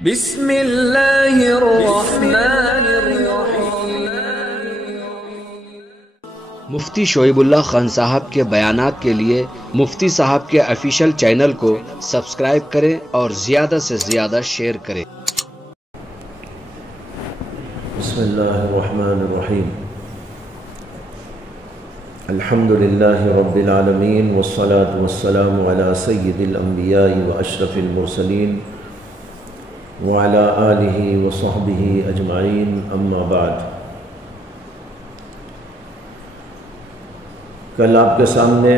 بسم اللہ الرحمن الرحیم۔ مفتی شعیب اللہ خان صاحب کے بیانات کے لیے مفتی صاحب کے آفیشیل چینل کو سبسکرائب کریں اور زیادہ سے زیادہ شیئر کریں۔ بسم اللہ الرحمن الرحیم۔ الحمد للہ رب العالمین والصلاة والسلام علی سید الانبیاء واشرف المرسلین وعلی آلہ وصحبہ اجمعین، اما بعد۔ کل آپ کے سامنے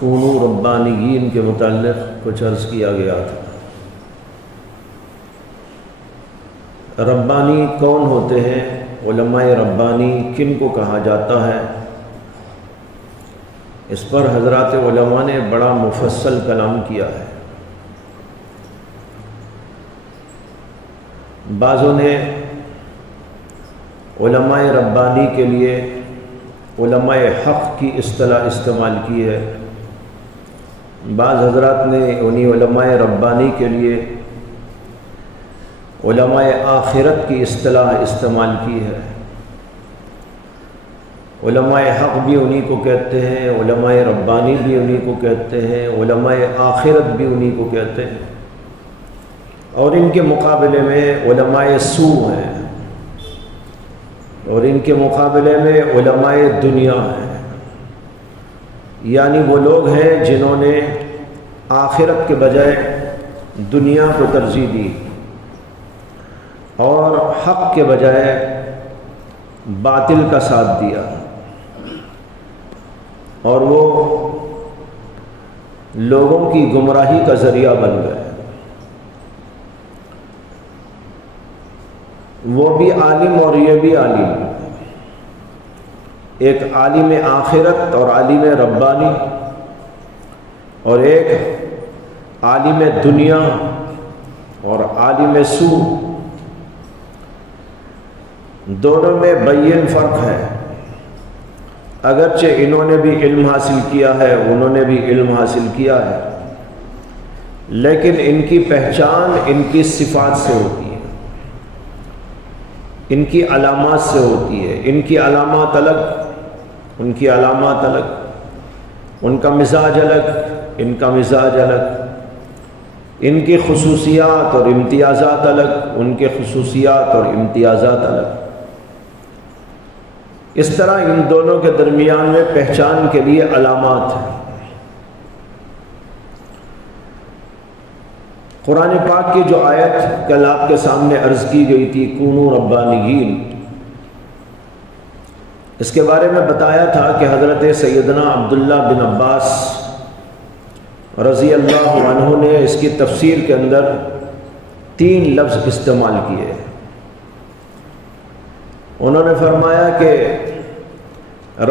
کونوا ربانیین کے متعلق کچھ عرض کیا گیا تھا۔ ربانی کون ہوتے ہیں؟ علماء ربانی کن کو کہا جاتا ہے؟ اس پر حضرات علماء نے بڑا مفصل کلام کیا ہے۔ بعضوں نے علماء ربانی کے لیے علماء حق کی اصطلاح استعمال کی ہے، بعض حضرات نے انہی علماء ربانی کے لیے علماء آخرت کی اصطلاح استعمال کی ہے۔ علماء حق بھی انہی کو کہتے ہیں، علماء ربانی بھی انہی کو کہتے ہیں، علماء آخرت بھی انہی کو کہتے ہیں، اور ان کے مقابلے میں علماء سوء ہیں، اور ان کے مقابلے میں علماء دنیا ہیں، یعنی وہ لوگ ہیں جنہوں نے آخرت کے بجائے دنیا کو ترجیح دی اور حق کے بجائے باطل کا ساتھ دیا، اور وہ لوگوں کی گمراہی کا ذریعہ بن گئے۔ وہ بھی عالم اور یہ بھی عالم، ایک عالم آخرت اور عالم ربانی، اور ایک عالم دنیا اور عالم سوء، دونوں میں بین فرق ہے۔ اگرچہ انہوں نے بھی علم حاصل کیا ہے، انہوں نے بھی علم حاصل کیا ہے، لیکن ان کی پہچان ان کی صفات سے ہوتی ہے، ان کی علامات سے ہوتی ہے۔ ان کی علامات الگ، ان کی علامات الگ، ان کا مزاج الگ، ان کا مزاج الگ، ان کی خصوصیات اور امتیازات الگ، ان کے خصوصیات اور امتیازات الگ۔ اس طرح ان دونوں کے درمیان میں پہچان کے لیے علامات ہیں۔ قرآن پاک کی جو آیت کل آپ کے سامنے عرض کی گئی تھی، کونوا ربانیین، اس کے بارے میں بتایا تھا کہ حضرت سیدنا عبداللہ بن عباس رضی اللہ عنہ نے اس کی تفسیر کے اندر 3 لفظ استعمال کیے۔ انہوں نے فرمایا کہ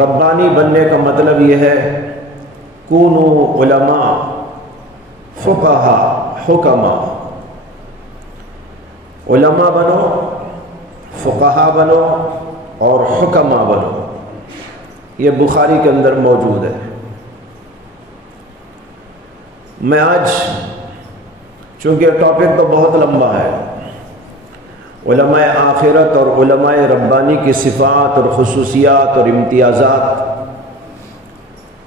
ربانی بننے کا مطلب یہ ہے کونوا علماء فقہا حکما، علماء بنو، فقہا بنو اور حکما بنو۔ یہ بخاری کے اندر موجود ہے۔ میں آج چونکہ ٹاپک تو بہت لمبا ہے، علماء آخرت اور علماء ربانی کی صفات اور خصوصیات اور امتیازات،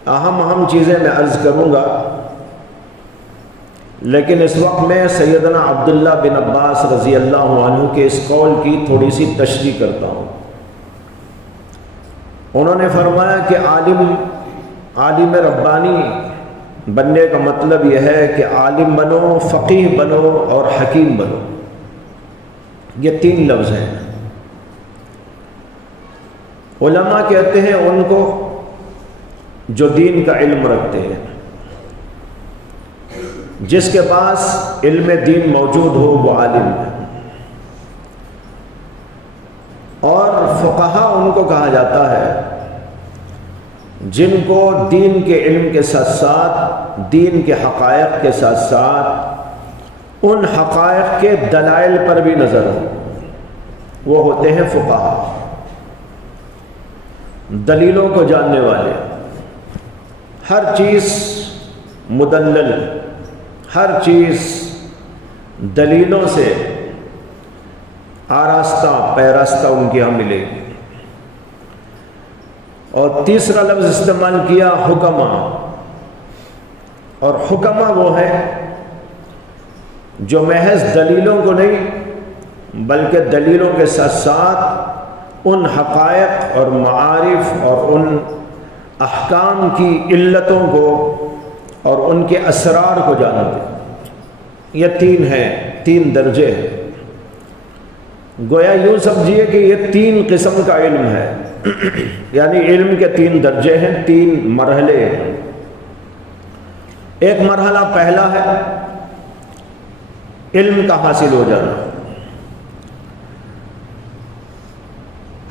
اہم چیزیں میں عرض کروں گا، لیکن اس وقت میں سیدنا عبداللہ بن عباس رضی اللہ عنہ کے اس قول کی تھوڑی سی تشریح کرتا ہوں۔ انہوں نے فرمایا کہ عالم ربانی بننے کا مطلب یہ ہے کہ عالم بنو، فقیہ بنو اور حکیم بنو۔ یہ 3 لفظ ہیں۔ علماء کہتے ہیں ان کو جو دین کا علم رکھتے ہیں، جس کے پاس علم دین موجود ہو وہ عالم ہے، اور فقہا ان کو کہا جاتا ہے جن کو دین کے علم کے ساتھ ساتھ، دین کے حقائق کے ساتھ ساتھ ان حقائق کے دلائل پر بھی نظر ہو، وہ ہوتے ہیں فقہا، دلیلوں کو جاننے والے، ہر چیز مدلل، ہر چیز دلیلوں سے آراستہ پیراستہ ان کی یہاں ملے گی۔ اور تیسرا لفظ استعمال کیا حکمہ، اور حکمہ وہ ہے جو محض دلیلوں کو نہیں بلکہ دلیلوں کے ساتھ ساتھ ان حقائق اور معارف اور ان احکام کی علتوں کو اور ان کے اسرار کو جانتے ہیں۔ یہ تین ہیں، تین درجے ہیں۔ گویا یوں سمجھیے کہ یہ تین قسم کا علم ہے، یعنی علم کے تین درجے ہیں، تین مرحلے ہیں۔ ایک مرحلہ پہلا ہے علم کا حاصل ہو جانا۔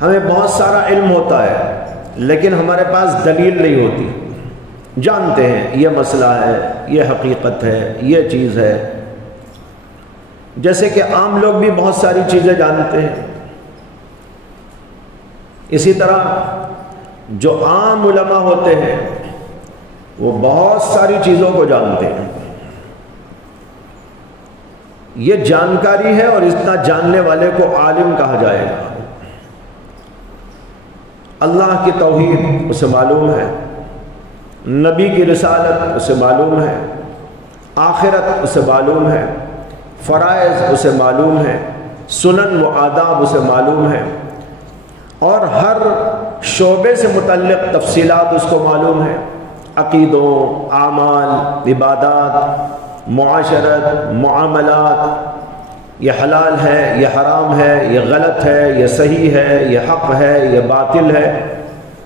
ہمیں بہت سارا علم ہوتا ہے لیکن ہمارے پاس دلیل نہیں ہوتی۔ جانتے ہیں یہ مسئلہ ہے، یہ حقیقت ہے، یہ چیز ہے، جیسے کہ عام لوگ بھی بہت ساری چیزیں جانتے ہیں۔ اسی طرح جو عام علماء ہوتے ہیں وہ بہت ساری چیزوں کو جانتے ہیں۔ یہ جانکاری ہے اور اتنا جاننے والے کو عالم کہا جائے گا۔ اللہ کی توحید اسے معلوم ہے، نبی کی رسالت اسے معلوم ہے، آخرت اسے معلوم ہے، فرائض اسے معلوم ہے، سنن و آداب اسے معلوم ہے، اور ہر شعبے سے متعلق تفصیلات اس کو معلوم ہے، عقیدوں، اعمال، عبادات، معاشرت، معاملات، یہ حلال ہے، یہ حرام ہے، یہ غلط ہے، یہ صحیح ہے، یہ حق ہے، یہ باطل ہے،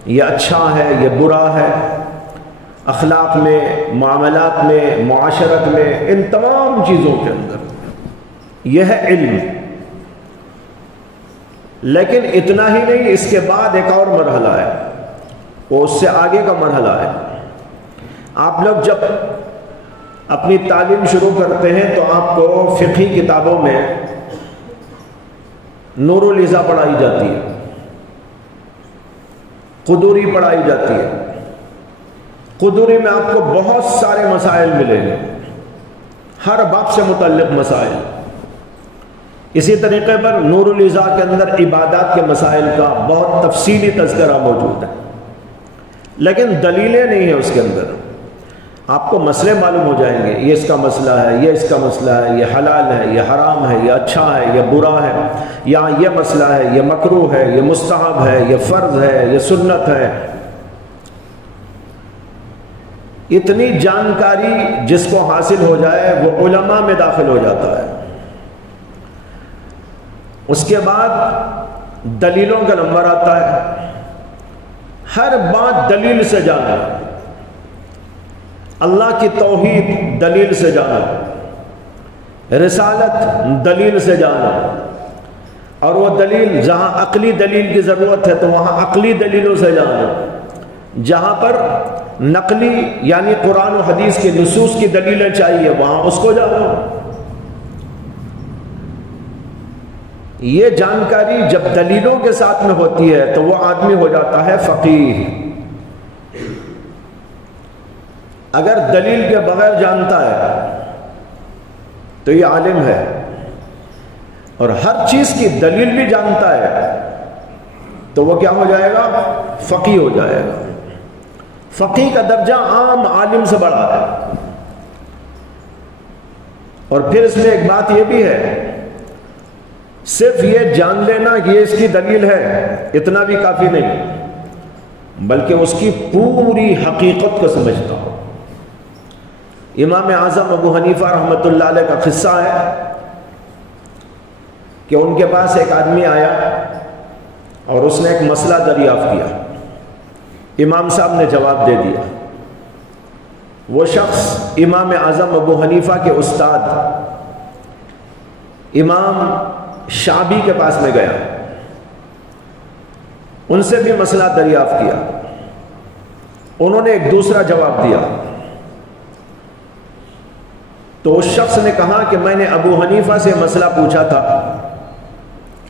یہ اچھا ہے، یہ برا ہے، اخلاق میں، معاملات میں، معاشرت میں، ان تمام چیزوں کے اندر یہ ہے علم۔ لیکن اتنا ہی نہیں، اس کے بعد ایک اور مرحلہ ہے، وہ اس سے آگے کا مرحلہ ہے۔ آپ لوگ جب اپنی تعلیم شروع کرتے ہیں تو آپ کو فقہی کتابوں میں نور الاضاء پڑھائی جاتی ہے، قدوری پڑھائی جاتی ہے۔ قدوری میں آپ کو بہت سارے مسائل ملیں گے، ہر باب سے متعلق مسائل۔ اسی طریقے پر نور الاضاء کے اندر عبادات کے مسائل کا بہت تفصیلی تذکرہ موجود ہے، لیکن دلیلیں نہیں ہیں اس کے اندر۔ آپ کو مسئلے معلوم ہو جائیں گے، یہ اس کا مسئلہ ہے، یہ اس کا مسئلہ ہے، یہ حلال ہے، یہ حرام ہے، یہ اچھا ہے، یہ برا ہے، یا یہ مسئلہ ہے، یہ مکروہ ہے، یہ مستحب ہے، یہ فرض ہے، یہ سنت ہے۔ اتنی جانکاری جس کو حاصل ہو جائے وہ علماء میں داخل ہو جاتا ہے۔ اس کے بعد دلیلوں کا نمبر آتا ہے، ہر بات دلیل سے جانا، اللہ کی توحید دلیل سے جانا، رسالت دلیل سے جانا، اور وہ دلیل جہاں عقلی دلیل کی ضرورت ہے تو وہاں عقلی دلیلوں سے جانا، جہاں پر نقلی یعنی قرآن و حدیث کے نصوص کی دلیلیں چاہیے وہاں اس کو جانا۔ یہ جانکاری جب دلیلوں کے ساتھ میں ہوتی ہے تو وہ آدمی ہو جاتا ہے فقیہ۔ اگر دلیل کے بغیر جانتا ہے تو یہ عالم ہے، اور ہر چیز کی دلیل بھی جانتا ہے تو وہ کیا ہو جائے گا؟ فقیہ ہو جائے گا۔ فقیہ کا درجہ عام عالم سے بڑا ہے۔ اور پھر اس میں ایک بات یہ بھی ہے، صرف یہ جان لینا کہ یہ اس کی دلیل ہے اتنا بھی کافی نہیں، بلکہ اس کی پوری حقیقت کو سمجھتا ہوں۔ امام اعظم ابو حنیفہ رحمۃ اللہ علیہ کا قصہ ہے کہ ان کے پاس ایک آدمی آیا اور اس نے ایک مسئلہ دریافت کیا، امام صاحب نے جواب دے دیا۔ وہ شخص امام اعظم ابو حنیفہ کے استاد امام شعبی کے پاس میں گیا، ان سے بھی مسئلہ دریافت کیا، انہوں نے ایک دوسرا جواب دیا۔ تو اس شخص نے کہا کہ میں نے ابو حنیفہ سے مسئلہ پوچھا تھا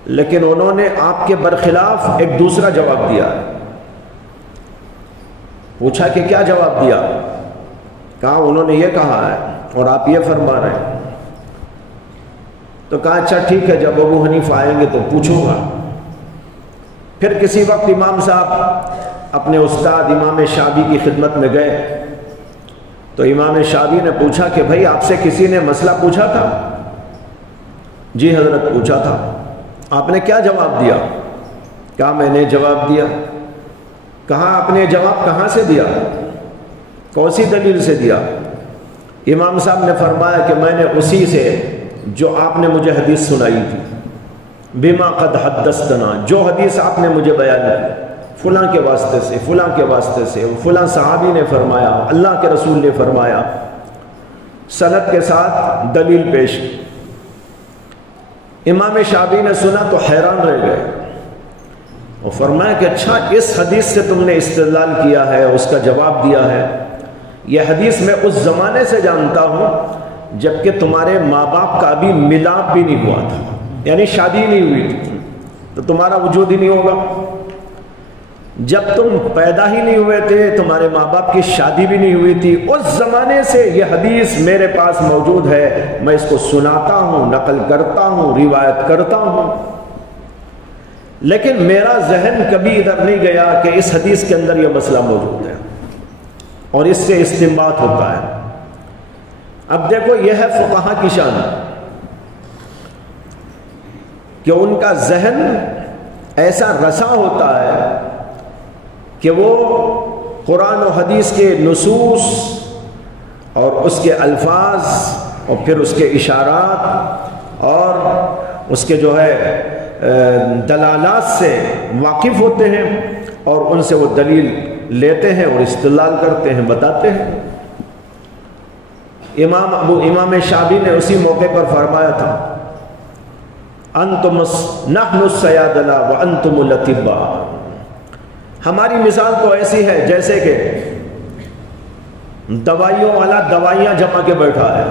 لیکن انہوں نے آپ کے برخلاف ایک دوسرا جواب دیا۔ پوچھا کہ کیا جواب دیا؟ کہا انہوں نے یہ کہا ہے اور آپ یہ فرما رہے ہیں۔ تو کہا اچھا ٹھیک ہے، جب ابو حنیفہ آئیں گے تو پوچھوں گا۔ پھر کسی وقت امام صاحب اپنے استاد امام شعبی کی خدمت میں گئے تو امام شعبی نے پوچھا کہ بھائی آپ سے کسی نے مسئلہ پوچھا تھا؟ جی حضرت پوچھا تھا۔ آپ نے کیا جواب دیا؟ کہا میں نے جواب دیا۔ کہا آپ نے جواب کہاں سے دیا؟ کون سی دلیل سے دیا؟ امام صاحب نے فرمایا کہ میں نے اسی سے جو آپ نے مجھے حدیث سنائی تھی، بما قد حدثتنا، جو حدیث آپ نے مجھے بیان کی، فلاں کے واسطے سے، فلاں کے واسطے سے، فلاں صحابی نے فرمایا، اللہ کے رسول نے فرمایا، سند کے ساتھ دلیل پیش کی۔ امام شعبی نے سنا تو حیران رہ گئے اور فرمایا کہ اچھا اس حدیث سے تم نے استدلال کیا ہے، اس کا جواب دیا ہے۔ یہ حدیث میں اس زمانے سے جانتا ہوں جبکہ تمہارے ماں باپ کا ابھی ملاپ بھی نہیں ہوا تھا، یعنی شادی نہیں ہوئی تھی، تو تمہارا وجود ہی نہیں ہوگا۔ جب تم پیدا ہی نہیں ہوئے تھے، تمہارے ماں باپ کی شادی بھی نہیں ہوئی تھی، اس زمانے سے یہ حدیث میرے پاس موجود ہے، میں اس کو سناتا ہوں، نقل کرتا ہوں، روایت کرتا ہوں، لیکن میرا ذہن کبھی ادھر نہیں گیا کہ اس حدیث کے اندر یہ مسئلہ موجود ہے اور اس سے استنباط ہوتا ہے۔ اب دیکھو یہ ہے فقہا کی شان کہ ان کا ذہن ایسا رسا ہوتا ہے کہ وہ قرآن و حدیث کے نصوص اور اس کے الفاظ اور پھر اس کے اشارات اور اس کے جو ہے دلالات سے واقف ہوتے ہیں اور ان سے وہ دلیل لیتے ہیں اور استدلال کرتے ہیں، بتاتے ہیں۔ امام شعبی نے اسی موقع پر فرمایا تھا، انتم نحن السیادلہ وانتم الاطباء، ہماری مثال تو ایسی ہے جیسے کہ دوائیوں والا دوائیاں جمع کے بیٹھا ہے،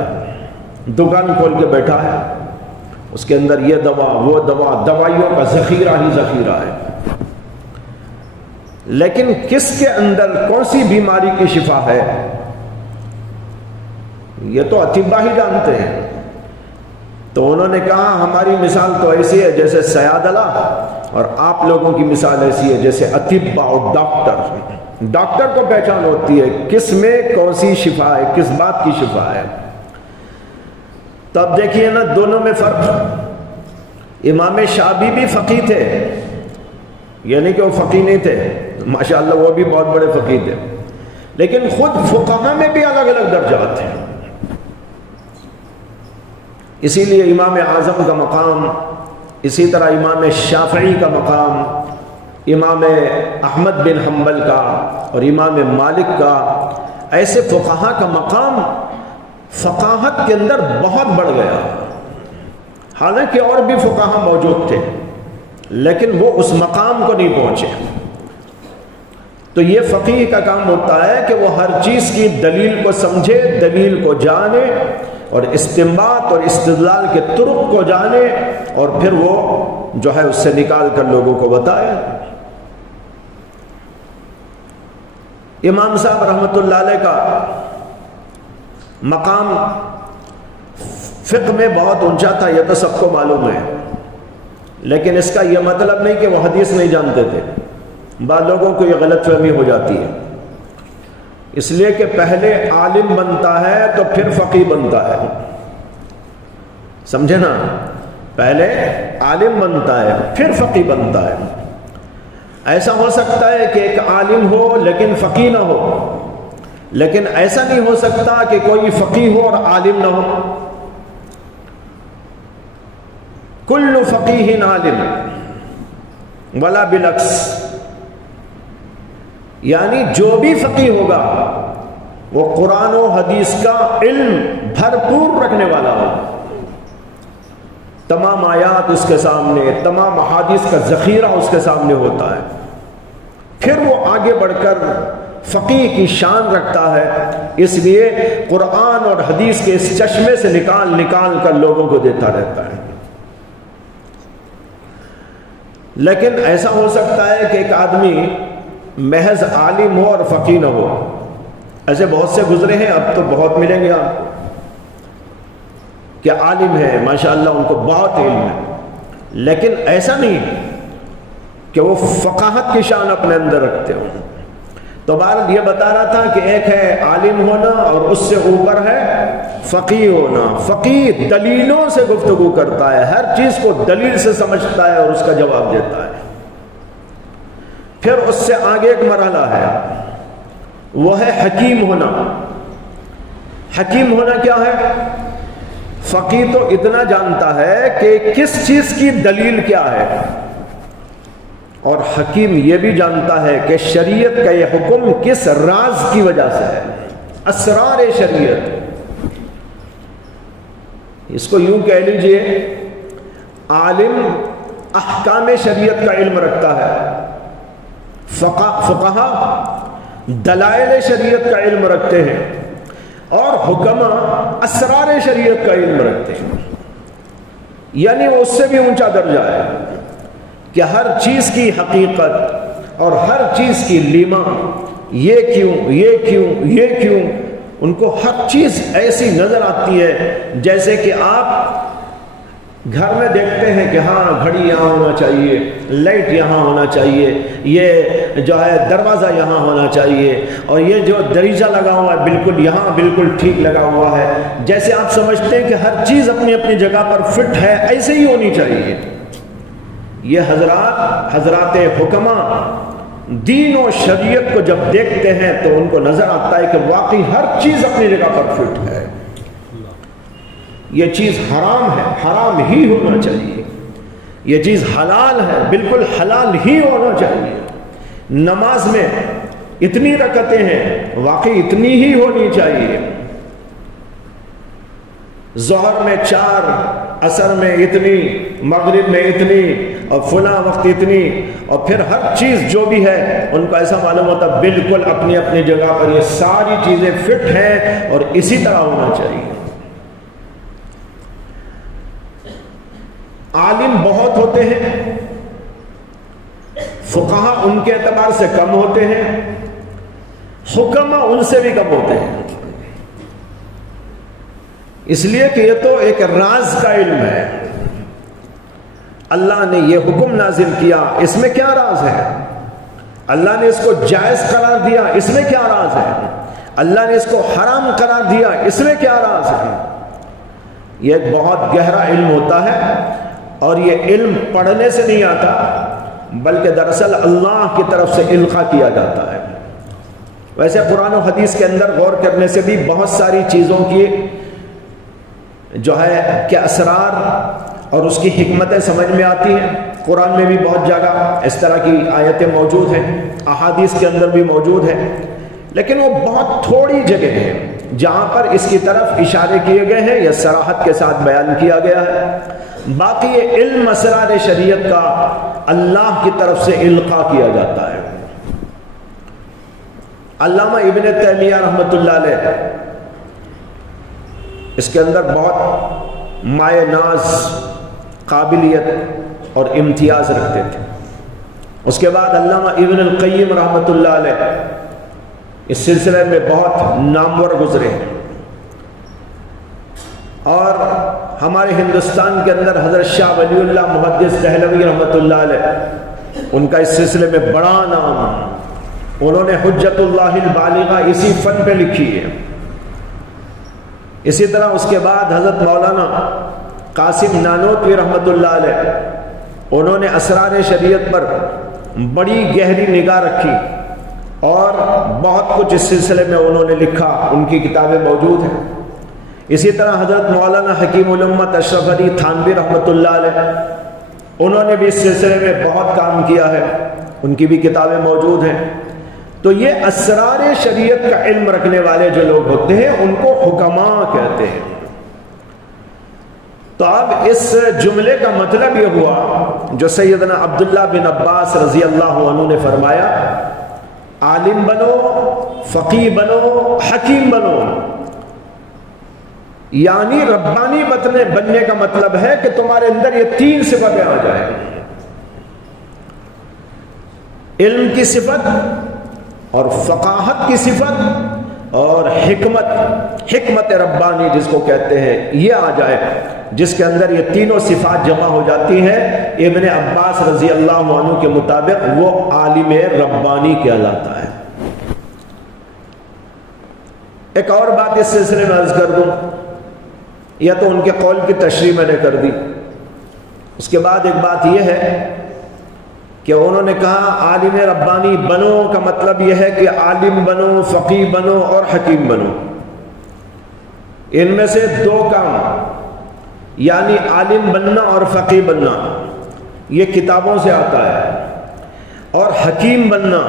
دکان کھول کے بیٹھا ہے، اس کے اندر یہ دوا وہ دوا، دوائیوں کا ذخیرہ ہی ذخیرہ ہے، لیکن کس کے اندر کون سی بیماری کی شفا ہے یہ تو اطباء ہی جانتے ہیں۔ تو انہوں نے کہا ہماری مثال تو ایسی ہے جیسے سیادلہ، اور آپ لوگوں کی مثال ایسی ہے جیسے اطباء اور ڈاکٹر۔ ڈاکٹر کو پہچان ہوتی ہے کس میں کون سی شفا ہے، کس بات کی شفا ہے۔ تو اب دیکھیے نا دونوں میں فرق۔ امام شعبی بھی فقیہ تھے، یعنی کہ وہ فقیہ نہیں تھے، ماشاءاللہ وہ بھی بہت بڑے فقیہ تھے، لیکن خود فقہا میں بھی الگ الگ درجات ہیں۔ اسی لیے امام اعظم کا مقام، اسی طرح امام شافعی کا مقام، امام احمد بن حنبل کا اور امام مالک کا، ایسے فقہا کا مقام فقاہت کے اندر بہت بڑھ گیا۔ حالانکہ اور بھی فقہا موجود تھے لیکن وہ اس مقام کو نہیں پہنچے۔ تو یہ فقیہ کا کام ہوتا ہے کہ وہ ہر چیز کی دلیل کو سمجھے، دلیل کو جانے اور استنباط اور استدلال کے طرق کو جانے اور پھر وہ جو ہے اس سے نکال کر لوگوں کو بتائے۔ امام صاحب رحمۃ اللہ علیہ کا مقام فقہ میں بہت اونچا تھا، یہ تو سب کو معلوم ہے، لیکن اس کا یہ مطلب نہیں کہ وہ حدیث نہیں جانتے تھے۔ بعض لوگوں کو یہ غلط فہمی ہو جاتی ہے، اس لیے کہ پہلے عالم بنتا ہے تو پھر فقیہ بنتا ہے، سمجھے نا؟ پہلے عالم بنتا ہے پھر فقیہ بنتا ہے۔ ایسا ہو سکتا ہے کہ ایک عالم ہو لیکن فقیہ نہ ہو، لیکن ایسا نہیں ہو سکتا کہ کوئی فقیہ ہو اور عالم نہ ہو۔ کل فقیہ عالم ولا بالعکس، یعنی جو بھی فقیہ ہوگا وہ قرآن و حدیث کا علم بھرپور رکھنے والا ہوگا، تمام آیات اس کے سامنے، تمام احادیث کا ذخیرہ اس کے سامنے ہوتا ہے، پھر وہ آگے بڑھ کر فقیہ کی شان رکھتا ہے۔ اس لیے قرآن اور حدیث کے اس چشمے سے نکال نکال کر لوگوں کو دیتا رہتا ہے۔ لیکن ایسا ہو سکتا ہے کہ ایک آدمی محض عالم ہو اور فقیہ نہ ہو، ایسے بہت سے گزرے ہیں، اب تو بہت ملیں گے آپ کو۔ کہ عالم ہے ماشاءاللہ ان کو بہت علم ہے، لیکن ایسا نہیں کہ وہ فقاہت کی شان اپنے اندر رکھتے ہوں۔ تو بہرحال یہ بتا رہا تھا کہ ایک ہے عالم ہونا اور اس سے اوپر ہے فقیہ ہونا۔ فقیہ دلیلوں سے گفتگو کرتا ہے، ہر چیز کو دلیل سے سمجھتا ہے اور اس کا جواب دیتا ہے۔ پھر اس سے آگے ایک مرحلہ ہے، وہ ہے حکیم ہونا۔ حکیم ہونا کیا ہے؟ فقیہ تو اتنا جانتا ہے کہ کس چیز کی دلیل کیا ہے، اور حکیم یہ بھی جانتا ہے کہ شریعت کا یہ حکم کس راز کی وجہ سے ہے، اسرار شریعت۔ اس کو یوں کہہ لیجئے، عالم احکام شریعت کا علم رکھتا ہے، فقہا دلائل شریعت کا علم رکھتے ہیں، اور حکما اسرار شریعت کا علم رکھتے ہیں۔ یعنی وہ اس سے بھی اونچا درجہ ہے کہ ہر چیز کی حقیقت اور ہر چیز کی لیما، یہ کیوں، یہ کیوں، یہ کیوں، ان کو ہر چیز ایسی نظر آتی ہے جیسے کہ آپ گھر میں دیکھتے ہیں کہ ہاں گھڑی یہاں ہونا چاہیے، لائٹ یہاں ہونا چاہیے، یہ جو ہے دروازہ یہاں ہونا چاہیے، اور یہ جو دریچہ لگا ہوا ہے بالکل یہاں بالکل ٹھیک لگا ہوا ہے، جیسے آپ سمجھتے ہیں کہ ہر چیز اپنی اپنی جگہ پر فٹ ہے، ایسے ہی ہونی چاہیے۔ یہ حضرات حکما دین و شریعت کو جب دیکھتے ہیں تو ان کو نظر آتا ہے کہ واقعی ہر چیز اپنی جگہ پر فٹ ہے، یہ چیز حرام ہے، حرام ہی ہونا چاہیے، یہ چیز حلال ہے، بالکل حلال ہی ہونا چاہیے، نماز میں اتنی رکعتیں ہیں واقعی اتنی ہی ہونی چاہیے، ظہر میں 4، عصر میں اتنی، مغرب میں اتنی، اور فلاں وقت اتنی، اور پھر ہر چیز جو بھی ہے ان کو ایسا معلوم ہوتا بالکل اپنی اپنی جگہ پر یہ ساری چیزیں فٹ ہیں اور اسی طرح ہونا چاہیے۔ عالم بہت ہوتے ہیں، فقہا ان کے اعتبار سے کم ہوتے ہیں، حکما ان سے بھی کم ہوتے ہیں، اس لیے کہ یہ تو ایک راز کا علم ہے۔ اللہ نے یہ حکم نازل کیا، اس میں کیا راز ہے؟ اللہ نے اس کو جائز قرار دیا، اس میں کیا راز ہے؟ اللہ نے اس کو حرام قرار دیا، اس میں کیا راز ہے؟ یہ ایک بہت گہرا علم ہوتا ہے، اور یہ علم پڑھنے سے نہیں آتا بلکہ دراصل اللہ کی طرف سے القاء کیا جاتا ہے۔ ویسے قرآن و حدیث کے اندر غور کرنے سے بھی بہت ساری چیزوں کی جو ہے کہ اسرار اور اس کی حکمتیں سمجھ میں آتی ہیں۔ قرآن میں بھی بہت جگہ اس طرح کی آیتیں موجود ہیں، احادیث کے اندر بھی موجود ہیں، لیکن وہ بہت تھوڑی جگہ ہے جہاں پر اس کی طرف اشارے کیے گئے ہیں یا صراحت کے ساتھ بیان کیا گیا ہے۔ باقی یہ علم اسرار شریعت کا اللہ کی طرف سے القاء کیا جاتا ہے۔ علامہ ابن تیمیہ رحمۃ اللہ علیہ اس کے اندر بہت مائع ناز، قابلیت اور امتیاز رکھتے تھے۔ اس کے بعد علامہ ابن القیم رحمۃ اللہ علیہ اس سلسلے میں بہت نامور گزرے ہیں، اور ہمارے ہندوستان کے اندر حضرت شاہ ولی اللہ محدث دہلوی رحمۃ اللہ علیہ، ان کا اس سلسلے میں بڑا نام، انہوں نے حجت اللہ البالغہ اسی فن پہ لکھی ہے۔ اسی طرح اس کے بعد حضرت مولانا قاسم نانوتوی رحمۃ اللہ علیہ، انہوں نے اسرار شریعت پر بڑی گہری نگاہ رکھی اور بہت کچھ اس سلسلے میں انہوں نے لکھا، ان کی کتابیں موجود ہیں۔ اسی طرح حضرت مولانا حکیم الامت اشرف علی تھانوی رحمۃ اللہ علیہ، انہوں نے بھی اس سلسلے میں بہت کام کیا ہے، ان کی بھی کتابیں موجود ہیں۔ تو یہ اسرار شریعت کا علم رکھنے والے جو لوگ ہوتے ہیں ان کو حکماء کہتے ہیں۔ تو اب اس جملے کا مطلب یہ ہوا جو سیدنا عبداللہ بن عباس رضی اللہ عنہ نے فرمایا، عالم بنو، فقیہ بنو، حکیم بنو، یعنی ربانی بننے کا مطلب ہے کہ تمہارے اندر یہ تین صفتیں آ جائیں، علم کی صفت اور فقاہت کی صفت اور حکمت ربانی جس کو کہتے ہیں یہ آ جائے، جس کے اندر یہ تینوں صفات جمع ہو جاتی ہیں، ابن عباس رضی اللہ عنہ کے مطابق وہ عالم ربانی کہلاتا ہے۔ ایک اور بات اس سلسلے میں عرض کر دوں، یا تو ان کے قول کی تشریح میں نے کر دی، اس کے بعد ایک بات یہ ہے کہ انہوں نے کہا عالم ربانی بنو کا مطلب یہ ہے کہ عالم بنو، فقیہ بنو اور حکیم بنو۔ ان میں سے دو کام، یعنی عالم بننا اور فقیہ بننا، یہ کتابوں سے آتا ہے، اور حکیم بننا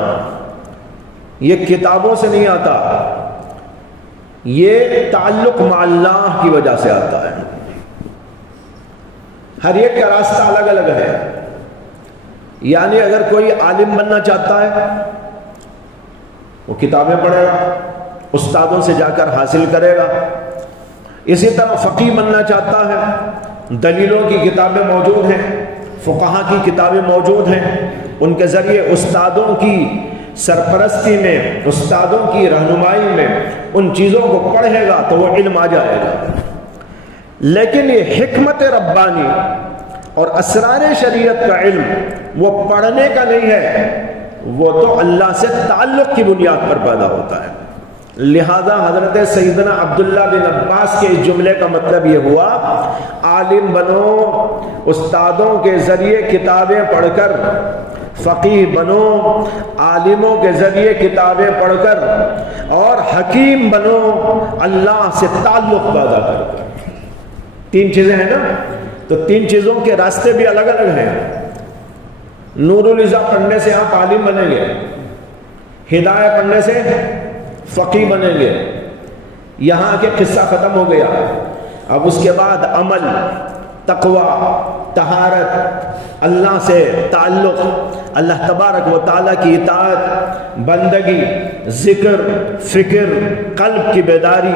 یہ کتابوں سے نہیں آتا، یہ تعلق مع اللہ کی وجہ سے آتا ہے۔ ہر ایک کا راستہ الگ الگ ہے، یعنی اگر کوئی عالم بننا چاہتا ہے وہ کتابیں پڑھے گا، استادوں سے جا کر حاصل کرے گا۔ اسی طرح فقیہ بننا چاہتا ہے، دلیلوں کی کتابیں موجود ہیں، فقہا کی کتابیں موجود ہیں، ان کے ذریعے استادوں کی سرپرستی میں، استادوں کی رہنمائی میں ان چیزوں کو پڑھے گا تو وہ علم آ جائے گا۔ لیکن یہ حکمت ربانی اور اسرار شریعت کا علم وہ پڑھنے کا نہیں ہے، وہ تو اللہ سے تعلق کی بنیاد پر پیدا ہوتا ہے۔ لہذا حضرت سیدنا عبداللہ بن عباس کے اس جملے کا مطلب یہ ہوا عالم بنو، استادوں کے ذریعے کتابیں پڑھ کر، فقیہ بنو، عالموں کے ذریعے کتابیں پڑھ کر، اور حکیم بنو، اللہ سے تعلق پیدا کر کر۔ تین چیزیں ہیں نا، تو تین چیزوں کے راستے بھی الگ الگ ہیں۔ نور العزا پڑھنے سے آپ عالم بنیں گے، ہدایہ پڑھنے سے فقیہ بنیں گے، یہاں کے قصہ ختم ہو گیا۔ اب اس کے بعد عمل، تقوی، طہارت، اللہ سے تعلق، اللہ تبارک و تعالیٰ کی اطاعت، بندگی، ذکر، فکر، قلب کی بیداری،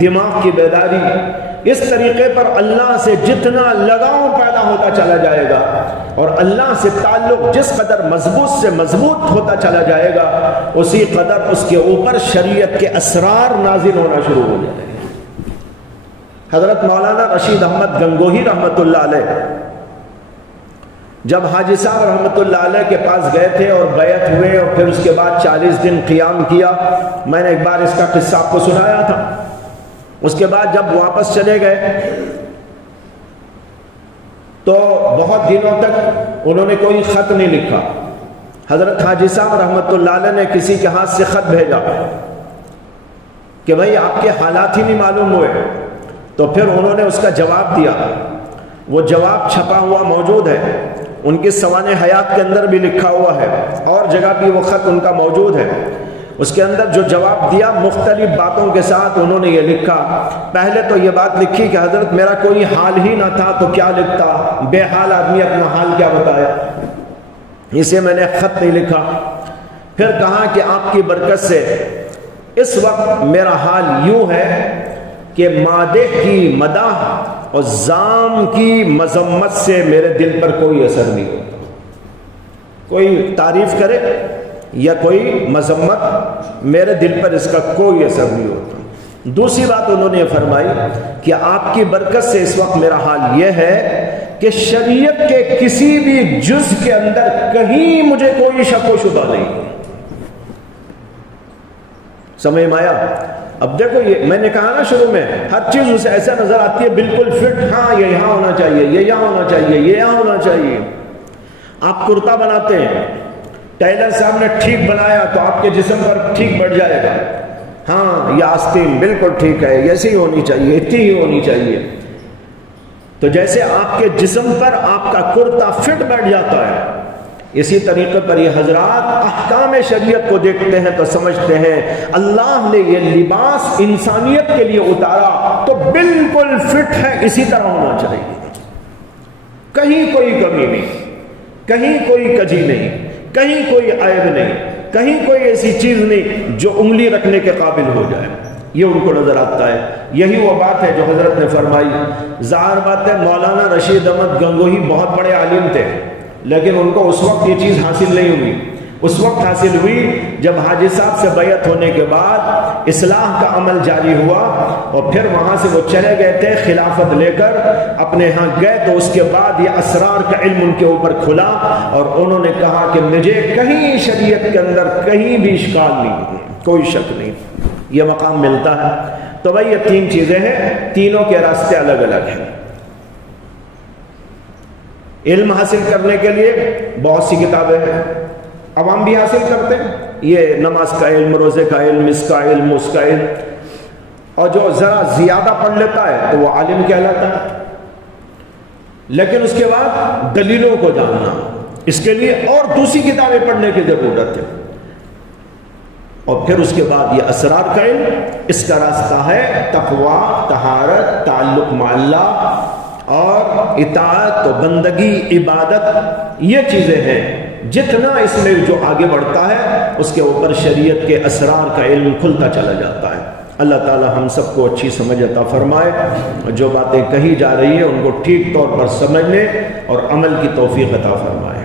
دماغ کی بیداری، اس طریقے پر اللہ سے جتنا لگاؤ پیدا ہوتا چلا جائے گا اور اللہ سے تعلق جس قدر مضبوط سے مضبوط ہوتا چلا جائے گا، اسی قدر اس کے اوپر شریعت کے اسرار نازل ہونا شروع ہو جائے گا۔ حضرت مولانا رشید احمد گنگوہی رحمۃ اللہ علیہ جب حاجی صاحب رحمۃ اللہ علیہ کے پاس گئے تھے اور بیعت ہوئے اور پھر اس کے بعد 40 دن قیام کیا، میں نے ایک بار اس کا قصہ آپ کو سنایا تھا۔ اس کے بعد جب واپس چلے گئے تو بہت دنوں تک انہوں نے کوئی خط نہیں لکھا۔ حضرت حاجی صاحب رحمۃ اللہ علیہ نے کسی کے ہاتھ سے خط بھیجا کہ بھائی آپ کے حالات ہی نہیں معلوم ہوئے، تو پھر انہوں نے اس کا جواب دیا۔ وہ جواب چھپا ہوا موجود ہے، ان کی سوانح حیات کے اندر بھی لکھا ہوا ہے، اور جگہ بھی وہ خط ان کا موجود ہے۔ اس کے اندر جو جواب دیا مختلف باتوں کے ساتھ انہوں نے یہ لکھا۔ پہلے تو یہ بات لکھی کہ حضرت میرا کوئی حال ہی نہ تھا تو کیا لکھتا، بے حال آدمی اپنا حال کیا بتایا، اسے میں نے خط نہیں لکھا۔ پھر کہا کہ آپ کی برکت سے اس وقت میرا حال یوں ہے کہ مادح کی مداح اور زام کی مذمت سے میرے دل پر کوئی اثر نہیں ہوتا۔ کوئی تعریف کرے یا کوئی مذمت، میرے دل پر اس کا کوئی اثر نہیں ہوتا۔ دوسری بات انہوں نے فرمائی کہ آپ کی برکت سے اس وقت میرا حال یہ ہے کہ شریعت کے کسی بھی جز کے اندر کہیں مجھے کوئی شک و شبہ نہیں۔ سمجھ میں آیا؟ اب دیکھو یہ میں نے کہا نا شروع میں، ہر چیز اسے ایسا نظر آتی ہے بالکل فٹ، ہاں یہ یہاں ہونا چاہیے، یہ یہاں ہونا چاہیے، یہ یہاں ہونا چاہیے۔ آپ کرتا بناتے ہیں، ٹیلر صاحب نے ٹھیک بنایا تو آپ کے جسم پر ٹھیک بڑھ جائے گا، ہاں یہ آستین بالکل ٹھیک ہے، ایسی ہی ہونی چاہیے، اتنی ہی ہونی چاہیے۔ تو جیسے آپ کے جسم پر آپ کا کرتا فٹ بیٹھ جاتا ہے، اسی طریقے پر یہ حضرات احکام شریعت کو دیکھتے ہیں تو سمجھتے ہیں اللہ نے یہ لباس انسانیت کے لیے اتارا تو بالکل فٹ ہے، اسی طرح ہونا چاہیے، کہیں کوئی کمی نہیں، کہیں کوئی کجی نہیں، کہیں کوئی عیب نہیں، کہیں کوئی ایسی چیز نہیں جو انگلی رکھنے کے قابل ہو جائے۔ یہ ان کو نظر آتا ہے۔ یہی وہ بات ہے جو حضرت نے فرمائی۔ ظاہر بات ہے مولانا رشید احمد گنگوہی بہت بڑے عالم تھے، لیکن ان کو اس وقت یہ چیز حاصل نہیں ہوئی۔ اس وقت حاصل ہوئی جب حاجی صاحب سے بیعت ہونے کے بعد اصلاح کا عمل جاری ہوا، اور پھر وہاں سے وہ چلے گئے تھے خلافت لے کر اپنے ہاں گئے، تو اس کے بعد یہ اسرار کا علم ان کے اوپر کھلا، اور انہوں نے کہا کہ مجھے کہیں شریعت کے اندر کہیں بھی اشکال نہیں، کوئی شک نہیں، یہ مقام ملتا ہے۔ تو بھائی یہ تین چیزیں ہیں، تینوں کے راستے الگ الگ ہیں۔ علم حاصل کرنے کے لیے بہت سی کتابیں ہیں، عوام بھی حاصل کرتے ہیں، یہ نماز کا علم، روزے کا علم، اس کا علم، اس کا علم، اور جو ذرا زیادہ پڑھ لیتا ہے تو وہ عالم کہلاتا ہے۔ لیکن اس کے بعد دلیلوں کو جاننا، اس کے لیے اور دوسری کتابیں پڑھنے کی ضرورت ہے، اور پھر اس کے بعد یہ اسرار کا علم، اس کا راستہ ہے تقویٰ، طہارت، تعلق مع اللہ اور اطاعت و بندگی، عبادت، یہ چیزیں ہیں۔ جتنا اس میں جو آگے بڑھتا ہے اس کے اوپر شریعت کے اسرار کا علم کھلتا چلا جاتا ہے۔ اللہ تعالی ہم سب کو اچھی سمجھ عطا فرمائے، جو باتیں کہی جا رہی ہیں ان کو ٹھیک طور پر سمجھنے اور عمل کی توفیق عطا فرمائے۔